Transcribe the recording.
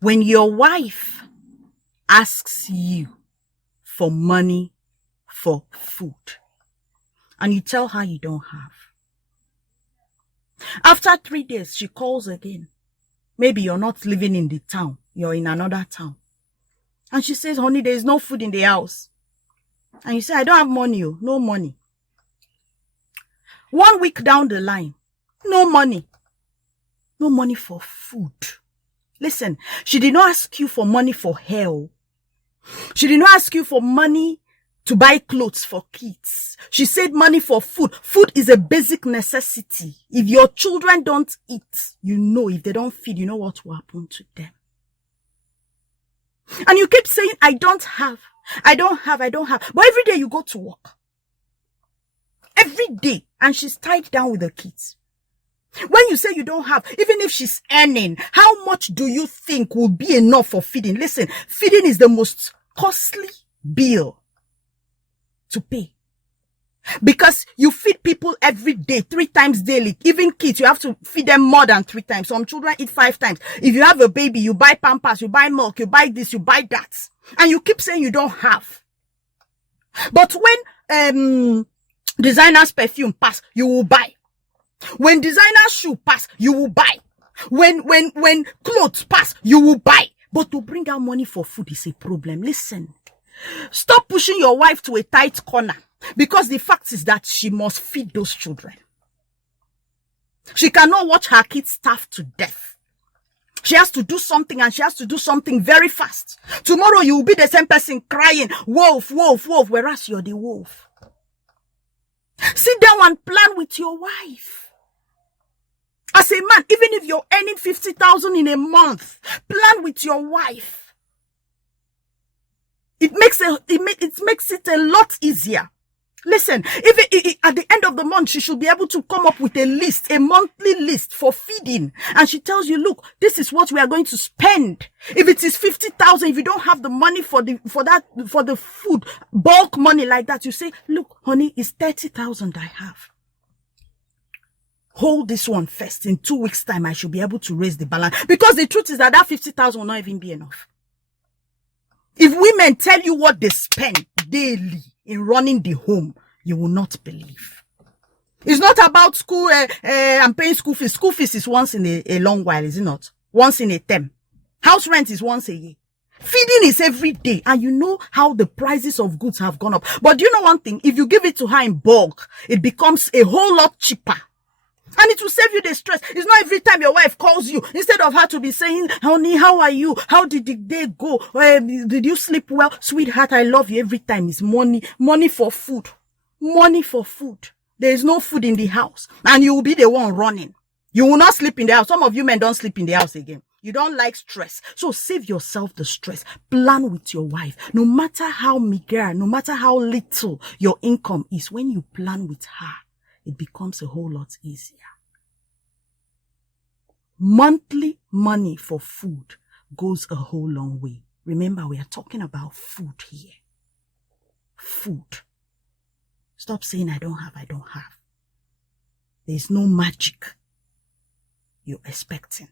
When your wife asks you for money for food and you tell her you don't have, after 3 days, she calls again. Maybe you're not living in the town, you're in another town. And she says, honey, there is no food in the house. And you say, I don't have money, no money. 1 week down the line, no money. No money for food. Listen, she did not ask you for money for hair. She did not ask you for money to buy clothes for kids. She said money for food. Food is a basic necessity. If your children don't eat, you know, if they don't feed, you know what will happen to them. And you keep saying, I don't have. But every day you go to work. Every day. And she's tied down with the kids. When you say you don't have, even if she's earning, how much do you think will be enough for feeding? Listen, feeding is the most costly bill to pay. Because you feed people every day, 3 times daily. Even kids, you have to feed them more than 3 times. Some children eat 5 times. If you have a baby, you buy Pampers, you buy milk, you buy this, you buy that. And you keep saying you don't have. But when designer's perfume pass, you will buy. When designer shoe pass, you will buy. When clothes pass, you will buy. But to bring out money for food is a problem. Listen, stop pushing your wife to a tight corner, because the fact is that she must feed those children. She cannot watch her kids starve to death. She has to do something, and she has to do something very fast. Tomorrow you will be the same person crying, wolf, wolf, wolf, whereas you're the wolf. Sit down and plan with your wife. As a man, even if you're earning 50,000 in a month, plan with your wife. It makes it a lot easier. Listen, if at the end of the month, she should be able to come up with a list, a monthly list for feeding. And she tells you, look, this is what we are going to spend. If it is 50,000, if you don't have the money for the food, bulk money like that, you say, look, honey, it's 30,000 I have. Hold this one first. In 2 weeks' time, I should be able to raise the balance. Because the truth is that 50,000 will not even be enough. If women tell you what they spend daily in running the home, you will not believe. It's not about school, I'm paying school fees. School fees is once in a long while, is it not? Once in a term. House rent is once a year. Feeding is every day. And you know how the prices of goods have gone up. But do you know one thing? If you give it to her in bulk, it becomes a whole lot cheaper. And it will save you the stress. It's not every time your wife calls you, instead of her to be saying, honey, how are you? How did the day go? Did you sleep well? Sweetheart, I love you. Every time it's money. Money for food. Money for food. There is no food in the house. And you will be the one running. You will not sleep in the house. Some of you men don't sleep in the house again. You don't like stress. So save yourself the stress. Plan with your wife. No matter how meager, no matter how little your income is, when you plan with her, it becomes a whole lot easier. Monthly money for food goes a whole long way. Remember, we are talking about food here. Food. Stop saying, I don't have. There is no magic you're expecting.